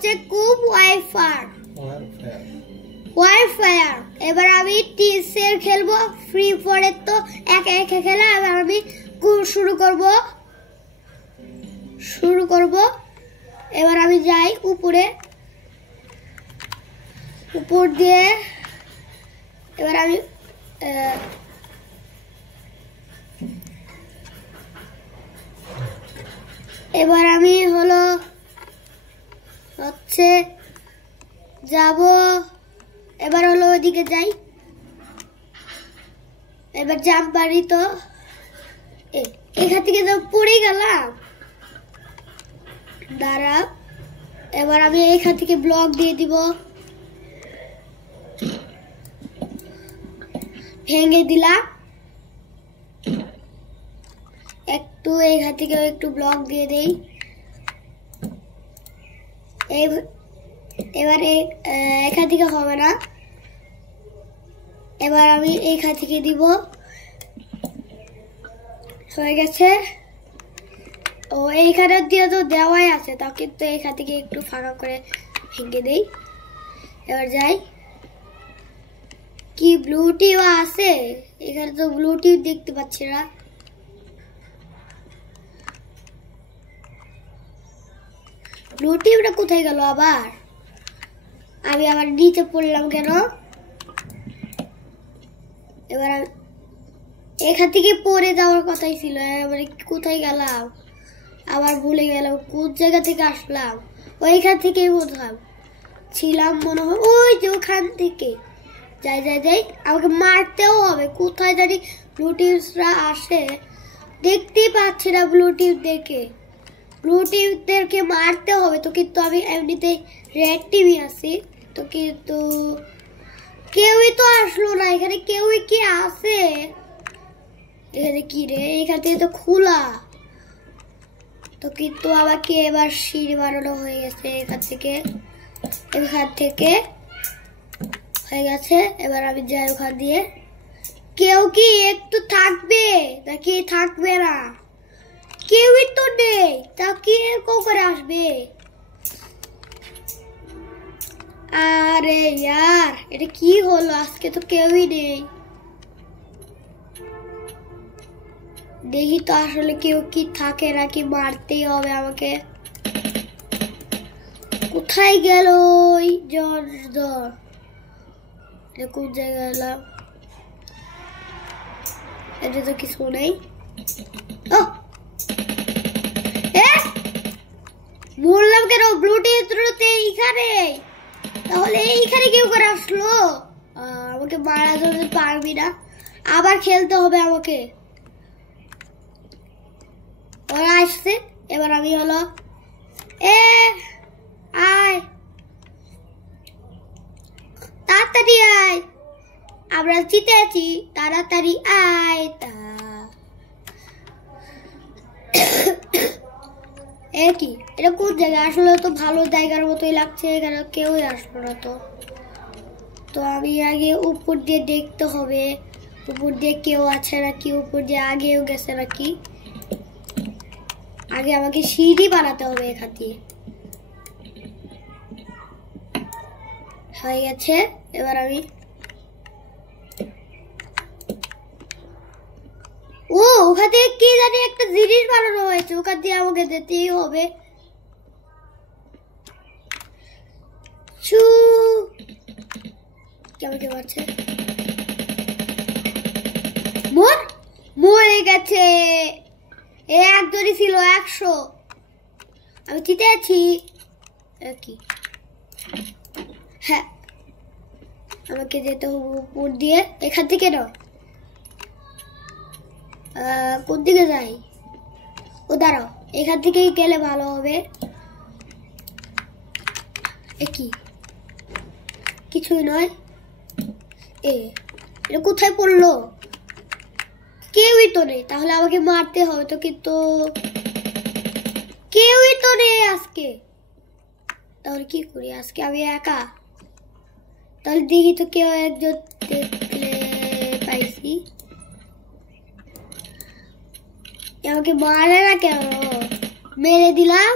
হচ্ছে কুব ওয়ারফেয়ার। এবার আমি টিসের খেলবো, ফ্রি ফায়ার তো একা একা খেলা। এবার আমি শুরু করব। এবার আমি যাই উপর দিয়ে। এবার আমি যাব। এবার ওইদিকে যাই। এবার জাম্প মারি, তো এখান থেকে তো পড়ে গেলাম। দাঁড়া, এবার আমি এখান থেকে ব্লক দিয়ে দিব, ভেঙে দিলাম। একটু এখান থেকে একটু ব্লক দিয়ে দেই। এবার এখান থেকে হবে না, এবার আমি এখান থেকে দিব। হয়ে গেছে। ও এইখানে দিয়ে তো দেওয়াই আছে, তা কিন্তু এখান থেকে একটু ফাঁকা করে ভেঙে দেই। এবার যাই। কি ব্লুটিউ আছে এখানে? তো ব্লুটিউ দেখতে পাচ্ছি না। ব্লুটিউটা কোথায় গেল? আমি আবার নিচে পড়লাম কেন? এবার এখান থেকে পড়ে যাওয়ার কথাই ছিল, এবার কোথায় গেলাম? আবার ভুলে গেলাম কোন জায়গা থেকে আসলাম। ওইখান থেকে বোধহয় ছিলাম মনে হয়, ওই যে ওখান থেকে। যাই, আমাকে মারতেও হবে। কোথায় জানি ব্লুটিউসরা আসে, দেখতেই পাচ্ছি না। ব্লুটিউসদেরকে মারতে হবে। তো কিন্তু আমি এমনিতেই রেড টিমই আছি, তো কিন্তু কেউই তো আসলো না এখানে। কেউই কি আছে এখানে? কি রে, এখান থেকে তো খোলা। তো কিন্তু আমাকে এবার সিঁড়ি বানানো হয়ে গেছে। এখান থেকে হয়ে গেছে। এবার আমি যাই ওখান দিয়ে। কেউ কি একটু থাকবে নাকি থাকবে না? কেউই তো নেই, তা কি করে আসবে? আরে यार, এটা কি হলো? আজকে তো কেউই নেই। দেখি তো আসলে কেউ কি থাকে নাকি মারতেই হবে আমাকে। কোথায় গেল ওই জর্জ? কোন জায়গায় এলাম? এটা তো কিছু নেই। বললাম কেন ব্লুটুথ এইখানে? তাহলে এইখানে কেউ করে আসলো? আমাকে মারা যেতে পারবি না, আবার খেলতে হবে আমাকে। ওরা আসছে। এবার আমি হলো আয়, তাড়াতাড়ি আয়, আমরা জিতে আছি, তাড়াতাড়ি আয়। কি এটা কোন জায়গা? আসলে তো ভালো জায়গার মতোই লাগছে, এখানে কেউই আসলো না। তো আমি আগে উপর দিয়ে দেখতে হবে, উপর দিয়ে কেউ আছে নাকি, উপর দিয়ে আগেও গেছে নাকি। আগে আমাকে সিঁড়ি বানাতে হবে এখান দিয়ে। হয়ে গেছে। এবার আমি ওখান থেকে কি জানি একটা জিনিস বানানো হয়েছে, ওখান দিয়ে আমাকে যেতেই হবে। কেমন আছে? মরে গেছে। একজনই ছিল 100। আমি জিতে আছি। কি? হ্যাঁ, আমাকে যেতে হবে উপর দিয়ে। এখান থেকে না, কোন দিকে যাই? দাঁড়াও, এখান থেকে গেলে ভালো হবে। কি? কিছুই নয়। এটা কোথায় পড়লো? কেউই তো নেই, তাহলে আমাকে মারতে হবে। তো কিন্তু কেউই তো নেই আজকে, তাহলে কি করি? আজকে আমি একা। তাহলে দেখি তো কেউ একজন দেখলে পাইছি। আমাকে মারে না কেন? মেরে দিলাম।